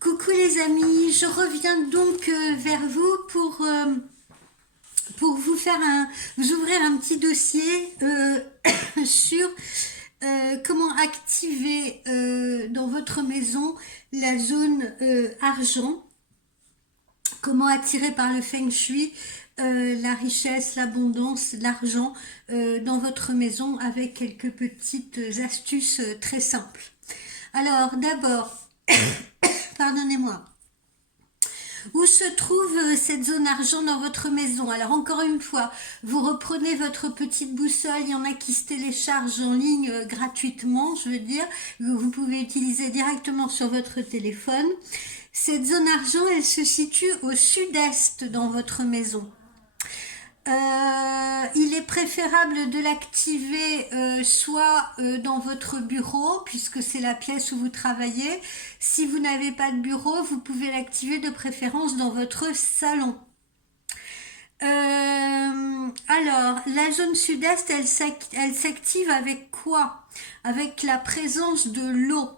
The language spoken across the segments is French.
Coucou les amis, je reviens donc vers vous pour vous ouvrir un petit dossier sur comment activer dans votre maison la zone argent, comment attirer par le feng shui la richesse, l'abondance, l'argent dans votre maison avec quelques petites astuces très simples. Alors d'abord, pardonnez-moi. Où se trouve cette zone argent dans votre maison? Alors encore une fois, vous reprenez votre petite boussole, il y en a qui se téléchargent en ligne gratuitement, je veux dire, vous pouvez utiliser directement sur votre téléphone. Cette zone argent, elle se situe au sud-est dans votre maison. Il est préférable de l'activer soit dans votre bureau, puisque c'est la pièce où vous travaillez. Si vous n'avez pas de bureau, vous pouvez l'activer de préférence dans votre salon. Alors, la zone sud-est, elle s'active avec quoi? Avec la présence de l'eau.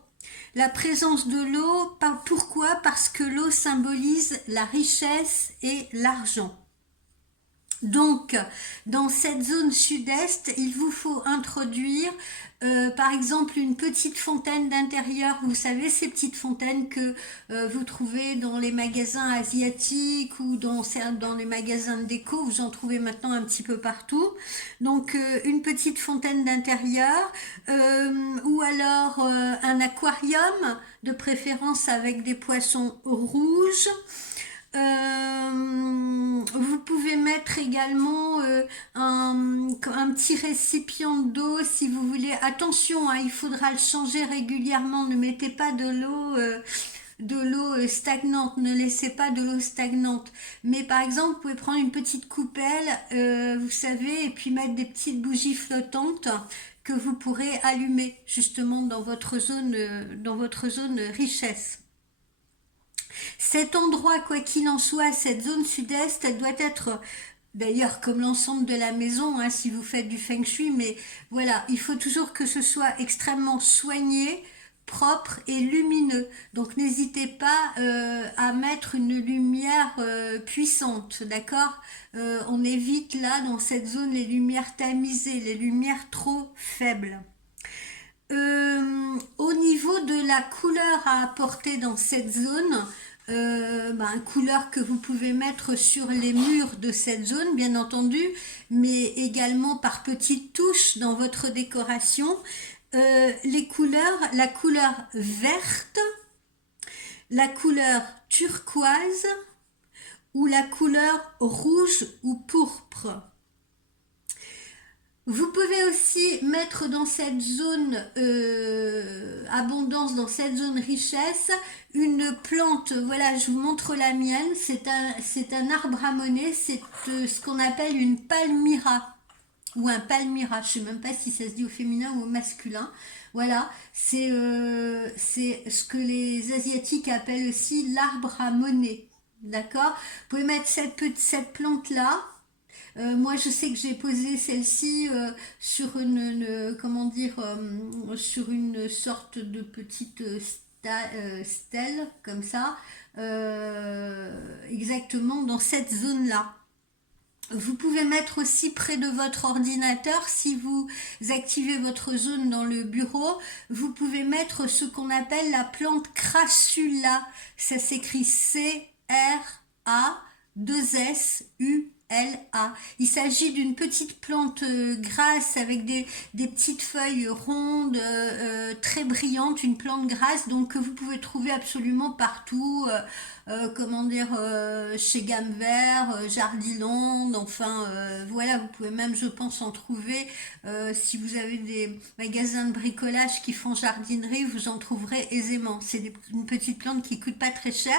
La présence de l'eau, pourquoi? Parce que l'eau symbolise la richesse et l'argent. Donc, dans cette zone sud-est, il vous faut introduire, par exemple, une petite fontaine d'intérieur. Vous savez, ces petites fontaines que vous trouvez dans les magasins asiatiques ou dans les magasins de déco. Vous en trouvez maintenant un petit peu partout. Donc, une petite fontaine d'intérieur ou alors un aquarium, de préférence avec des poissons rouges. Vous pouvez mettre également un petit récipient d'eau si vous voulez. Attention, hein, il faudra le changer régulièrement. Ne mettez pas de l'eau stagnante. Ne laissez pas de l'eau stagnante. Mais par exemple, vous pouvez prendre une petite coupelle, vous savez, et puis mettre des petites bougies flottantes que vous pourrez allumer justement dans votre zone richesse. Cet endroit, quoi qu'il en soit, cette zone sud-est, elle doit être, d'ailleurs comme l'ensemble de la maison, hein, si vous faites du feng shui, mais voilà, il faut toujours que ce soit extrêmement soigné, propre et lumineux. Donc n'hésitez pas à mettre une lumière puissante, d'accord? On évite là, dans cette zone, les lumières tamisées, les lumières trop faibles. Au niveau de la couleur à apporter dans cette zone, couleur que vous pouvez mettre sur les murs de cette zone, bien entendu, mais également par petites touches dans votre décoration. Les couleurs, la couleur verte, la couleur turquoise ou la couleur rouge ou pourpre. Vous pouvez aussi mettre dans cette zone abondance, dans cette zone richesse, une plante. Voilà, je vous montre la mienne. C'est un arbre à monnaie. C'est ce qu'on appelle une palmyra ou un palmyra. Je ne sais même pas si ça se dit au féminin ou au masculin. Voilà, c'est ce que les Asiatiques appellent aussi l'arbre à monnaie. D'accord? Vous pouvez mettre cette plante-là. Moi, je sais que j'ai posé celle-ci sur comment dire, sur une sorte de petite stèle, comme ça, exactement dans cette zone-là. Vous pouvez mettre aussi près de votre ordinateur, si vous activez votre zone dans le bureau, vous pouvez mettre ce qu'on appelle la plante crassula. Ça s'écrit C-R-A-2-S-U-L-A. Il s'agit d'une petite plante grasse avec des petites feuilles rondes, très brillantes, une plante grasse donc que vous pouvez trouver absolument partout. Comment dire, chez Gamme Vert, Jardiland, enfin voilà, vous pouvez même, je pense, en trouver. Si vous avez des magasins de bricolage qui font jardinerie, vous en trouverez aisément. C'est une petite plante qui coûte pas très cher,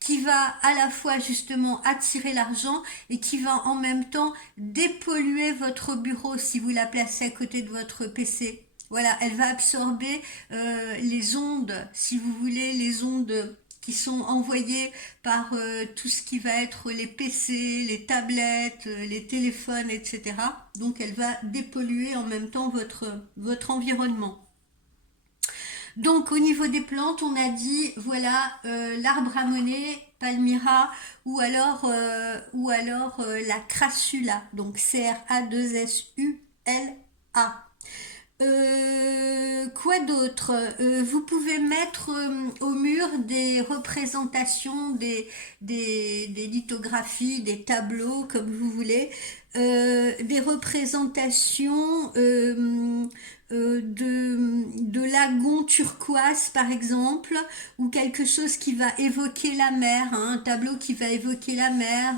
qui va à la fois justement attirer l'argent et qui va en même temps dépolluer votre bureau si vous la placez à côté de votre PC. Voilà, elle va absorber les ondes, si vous voulez, les ondes qui sont envoyés par tout ce qui va être les PC, les tablettes, les téléphones, etc. Donc elle va dépolluer en même temps votre environnement. Donc au niveau des plantes, on a dit voilà l'arbre à monnaie, Palmyra, ou alors la crassula, donc Cradusula. Quoi d'autre? Vous pouvez mettre au mur des représentations, des lithographies, des tableaux, comme vous voulez, des représentations de lagons turquoise, par exemple, ou quelque chose qui va évoquer la mer, hein, un tableau qui va évoquer la mer,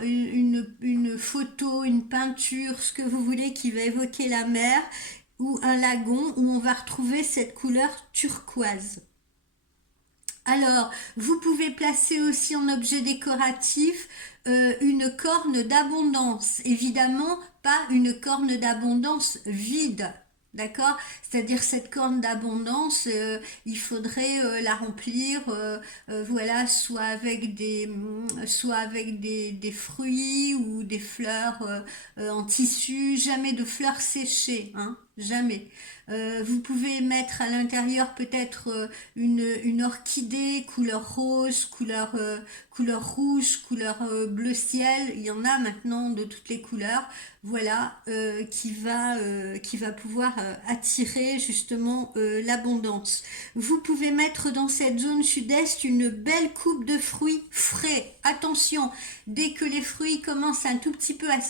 une photo, une peinture, ce que vous voulez qui va évoquer la mer, ou un lagon où on va retrouver cette couleur turquoise. Alors, vous pouvez placer aussi en objet décoratif une corne d'abondance. Évidemment, pas une corne d'abondance vide. D'accord? C'est-à-dire cette corne d'abondance, il faudrait la remplir, voilà, soit avec des fruits ou des fleurs en tissu, jamais de fleurs séchées, hein, jamais. Vous pouvez mettre à l'intérieur peut-être une orchidée couleur rose, couleur rouge, couleur bleu ciel. Il y en a maintenant de toutes les couleurs. Voilà, qui va pouvoir attirer justement l'abondance. Vous pouvez mettre dans cette zone sud-est une belle coupe de fruits frais. Attention, dès que les fruits commencent un tout petit peu à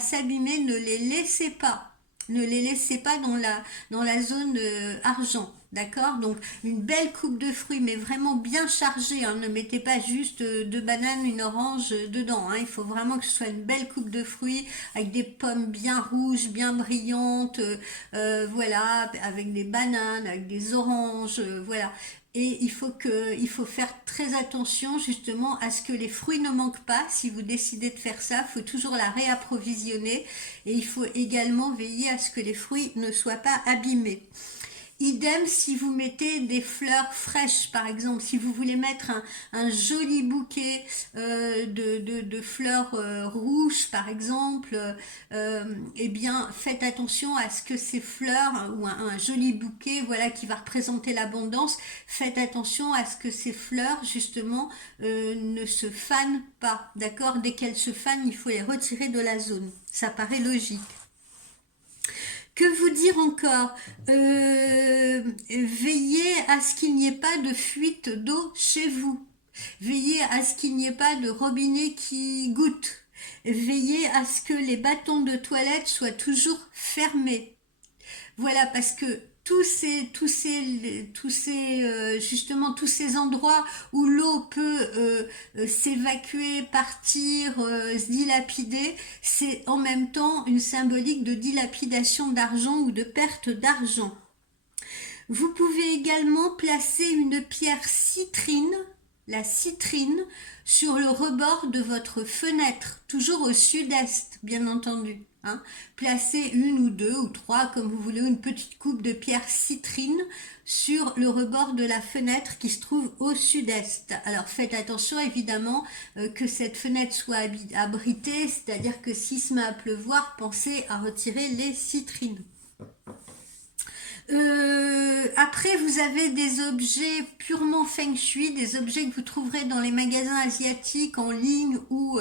s'abîmer, ne les laissez pas. Ne les laissez pas dans la zone argent. D'accord? Donc une belle coupe de fruits, mais vraiment bien chargée, hein. Ne mettez pas juste deux bananes, une orange dedans, hein. Il faut vraiment que ce soit une belle coupe de fruits avec des pommes bien rouges, bien brillantes, voilà, avec des bananes, avec des oranges, voilà. Et il faut faire très attention justement à ce que les fruits ne manquent pas. Si vous décidez de faire ça, il faut toujours la réapprovisionner. Et il faut également veiller à ce que les fruits ne soient pas abîmés. Idem si vous mettez des fleurs fraîches, par exemple, si vous voulez mettre un joli bouquet de fleurs rouges, par exemple, eh bien, faites attention à ce que ces fleurs, ou un joli bouquet, voilà, qui va représenter l'abondance, faites attention à ce que ces fleurs, justement, ne se fanent pas, d'accord? Dès qu'elles se fanent, il faut les retirer de la zone. Ça paraît logique. Que vous dire encore? Veillez à ce qu'il n'y ait pas de fuite d'eau chez vous. Veillez à ce qu'il n'y ait pas de robinet qui goutte. Veillez à ce que les bâtons de toilette soient toujours fermés. Voilà, parce que justement, tous ces endroits où l'eau peut s'évacuer, partir, se dilapider, c'est en même temps une symbolique de dilapidation d'argent ou de perte d'argent. Vous pouvez également placer une pierre citrine, la citrine, sur le rebord de votre fenêtre, toujours au sud-est, bien entendu. Hein. Placez une ou deux ou trois, comme vous voulez, une petite coupe de pierre citrine sur le rebord de la fenêtre qui se trouve au sud-est. Alors faites attention évidemment que cette fenêtre soit abritée, c'est-à-dire que s'il se met à pleuvoir, pensez à retirer les citrines. Après, vous avez des objets purement feng shui, des objets que vous trouverez dans les magasins asiatiques en ligne ou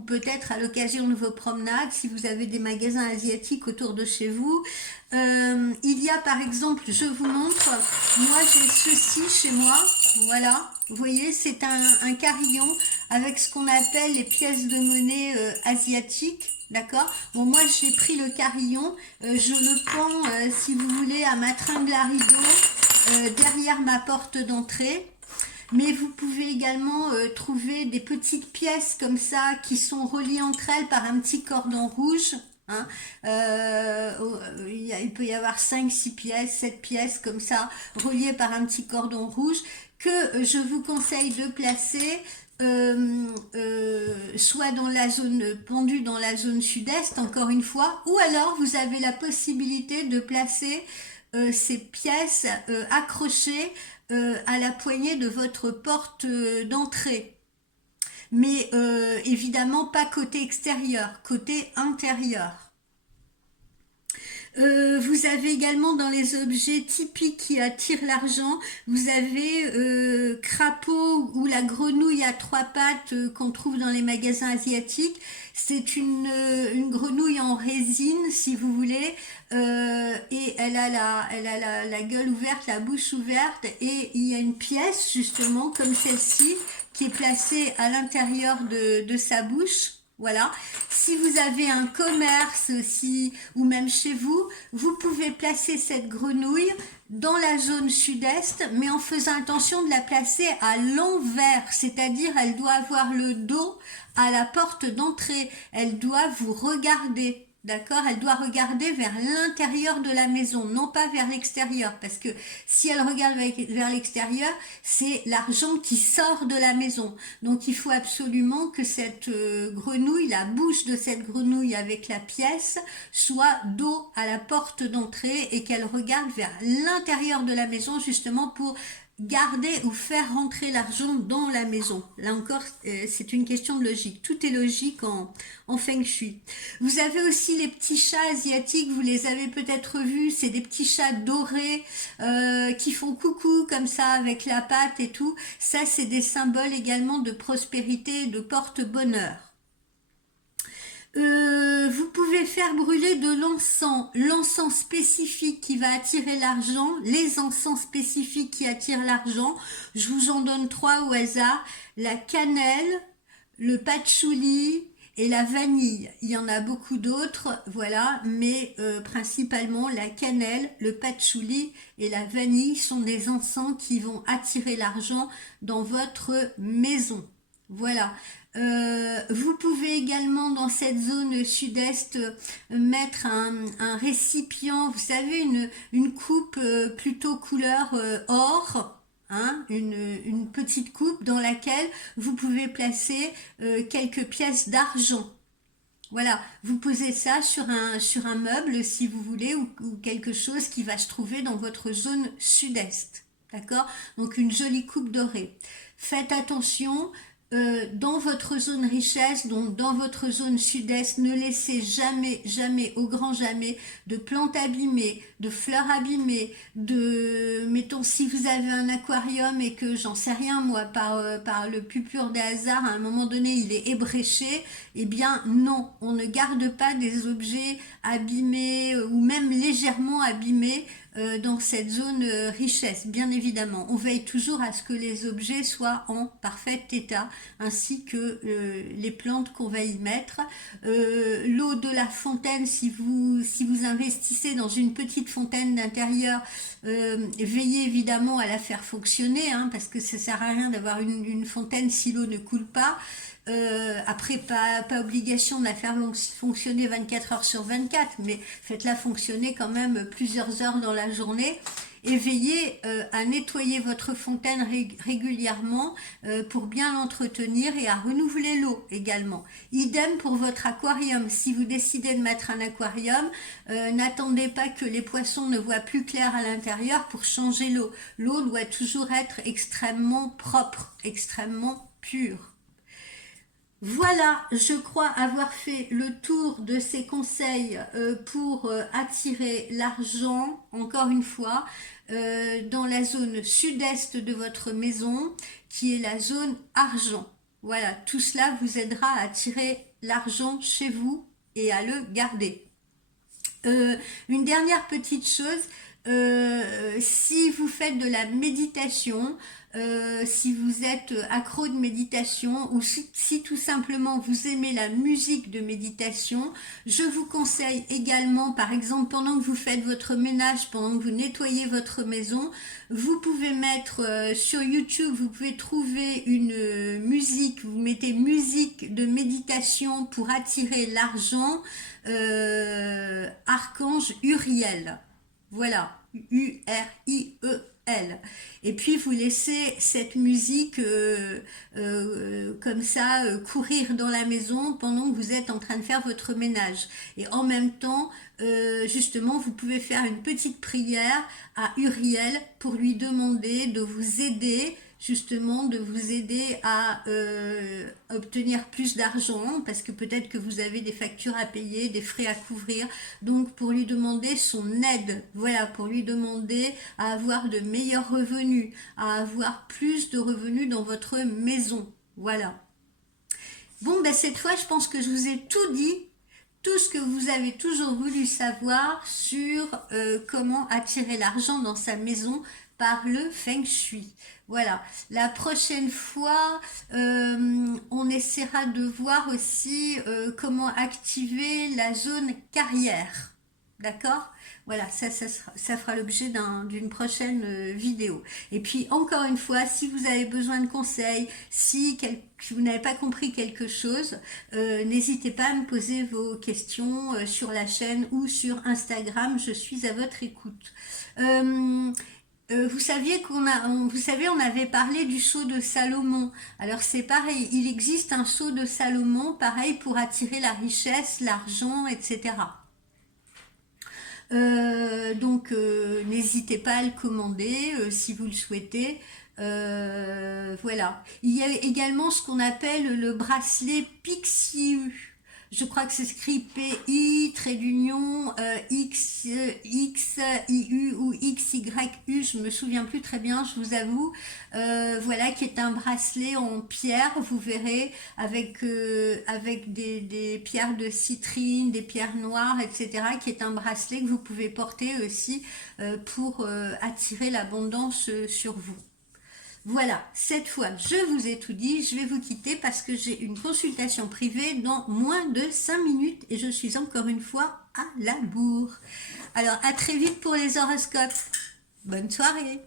peut-être à l'occasion de vos promenades, si vous avez des magasins asiatiques autour de chez vous. Il y a par exemple, je vous montre, moi j'ai ceci chez moi, voilà, vous voyez, c'est un carillon avec ce qu'on appelle les pièces de monnaie asiatiques. D'accord? Bon, moi j'ai pris le carillon, je le pends, si vous voulez, à ma tringle à rideau derrière ma porte d'entrée. Mais vous pouvez également trouver des petites pièces comme ça qui sont reliées entre elles par un petit cordon rouge. Hein. Il peut y avoir 5, 6 pièces, 7 pièces comme ça, reliées par un petit cordon rouge que je vous conseille de placer soit dans la zone pendue dans la zone sud-est, encore une fois, ou alors vous avez la possibilité de placer ces pièces accrochées à la poignée de votre porte d'entrée. Mais évidemment pas côté extérieur, côté intérieur. Vous avez également dans les objets typiques qui attirent l'argent, vous avez crapaud ou la grenouille à trois pattes qu'on trouve dans les magasins asiatiques. C'est une grenouille en résine, si vous voulez, et elle a la gueule ouverte, la bouche ouverte, et il y a une pièce justement comme celle-ci qui est placée à l'intérieur de sa bouche. Voilà. Si vous avez un commerce si, ou même chez vous, vous pouvez placer cette grenouille dans la zone sud-est, mais en faisant attention de la placer à l'envers, c'est-à-dire elle doit avoir le dos à la porte d'entrée, elle doit vous regarder. D'accord? Elle doit regarder vers l'intérieur de la maison, non pas vers l'extérieur, parce que si elle regarde vers l'extérieur, c'est l'argent qui sort de la maison. Donc il faut absolument que cette grenouille, la bouche de cette grenouille avec la pièce, soit dos à la porte d'entrée et qu'elle regarde vers l'intérieur de la maison justement pour garder ou faire rentrer l'argent dans la maison. Là encore, c'est une question de logique. Tout est logique en Feng Shui. Vous avez aussi les petits chats asiatiques, vous les avez peut-être vus, c'est des petits chats dorés qui font coucou comme ça avec la patte et tout. Ça, c'est des symboles également de prospérité et de porte-bonheur. Vous pouvez faire brûler de l'encens spécifique qui va attirer l'argent, les encens spécifiques qui attirent l'argent. Je vous en donne trois au hasard. La cannelle, le patchouli et la vanille. Il y en a beaucoup d'autres, voilà, mais principalement la cannelle, le patchouli et la vanille sont des encens qui vont attirer l'argent dans votre maison. Voilà. Vous pouvez également dans cette zone sud-est mettre un récipient, vous savez, une coupe plutôt couleur or, hein, une petite coupe dans laquelle vous pouvez placer quelques pièces d'argent. Voilà, vous posez ça sur un meuble si vous voulez ou quelque chose qui va se trouver dans votre zone sud-est. D'accord? Donc une jolie coupe dorée. Faites attention. Dans votre zone richesse, donc dans votre zone sud-est, ne laissez jamais, jamais, au grand jamais, de plantes abîmées, de fleurs abîmées, mettons, si vous avez un aquarium et que, j'en sais rien moi, par le plus pur des hasards, à un moment donné, il est ébréché, eh bien non, on ne garde pas des objets abîmés ou même légèrement abîmés dans cette zone richesse, bien évidemment. On veille toujours à ce que les objets soient en parfait état, ainsi que les plantes qu'on va y mettre. L'eau de la fontaine, si vous investissez dans une petite fontaine d'intérieur, veillez évidemment à la faire fonctionner, hein, parce que ça sert à rien d'avoir une fontaine si l'eau ne coule pas. Après, pas obligation de la faire fonctionner 24 heures sur 24, mais faites-la fonctionner quand même plusieurs heures dans la journée. Et veillez à nettoyer votre fontaine régulièrement pour bien l'entretenir et à renouveler l'eau également. Idem pour votre aquarium. Si vous décidez de mettre un aquarium, n'attendez pas que les poissons ne voient plus clair à l'intérieur pour changer l'eau. L'eau doit toujours être extrêmement propre, extrêmement pure. Voilà, je crois avoir fait le tour de ces conseils pour attirer l'argent, encore une fois, dans la zone sud-est de votre maison, qui est la zone argent. Voilà, tout cela vous aidera à attirer l'argent chez vous et à le garder. Une dernière petite chose, si vous faites de la méditation, si vous êtes accro de méditation ou si tout simplement vous aimez la musique de méditation, je vous conseille également, par exemple, pendant que vous faites votre ménage, pendant que vous nettoyez votre maison, vous pouvez mettre sur YouTube, vous pouvez trouver une musique, vous mettez musique de méditation pour attirer l'argent, Archange Uriel. Voilà, U-R-I-E-L. Et puis vous laissez cette musique comme ça courir dans la maison pendant que vous êtes en train de faire votre ménage. Et en même temps, justement, vous pouvez faire une petite prière à Uriel pour lui demander de vous aider justement de vous aider à obtenir plus d'argent, parce que peut-être que vous avez des factures à payer, des frais à couvrir, donc pour lui demander son aide, voilà, pour lui demander à avoir de meilleurs revenus, à avoir plus de revenus dans votre maison, voilà. Bon, ben cette fois, je pense que je vous ai tout dit, tout ce que vous avez toujours voulu savoir sur comment attirer l'argent dans sa maison par le feng shui. Voilà, la prochaine fois, on essaiera de voir aussi comment activer la zone carrière. D'accord? Voilà, ça fera l'objet d'une prochaine vidéo. Et puis, encore une fois, si vous avez besoin de conseils, si vous n'avez pas compris quelque chose, n'hésitez pas à me poser vos questions sur la chaîne ou sur Instagram. Je suis à votre écoute. Vous saviez vous savez, on avait parlé du sceau de Salomon. Alors c'est pareil, il existe un sceau de Salomon, pareil pour attirer la richesse, l'argent, etc. Donc n'hésitez pas à le commander si vous le souhaitez. Voilà. Il y a également ce qu'on appelle le bracelet Pixiu. Je crois que c'est écrit PI, trait d'union, X, IU ou XYU, je me souviens plus très bien, je vous avoue. Voilà, qui est un bracelet en pierre, vous verrez, avec des pierres de citrine, des pierres noires, etc., qui est un bracelet que vous pouvez porter aussi pour attirer l'abondance sur vous. Voilà, cette fois, je vous ai tout dit, je vais vous quitter parce que j'ai une consultation privée dans moins de 5 minutes et je suis encore une fois à la bourre. Alors, à très vite pour les horoscopes. Bonne soirée.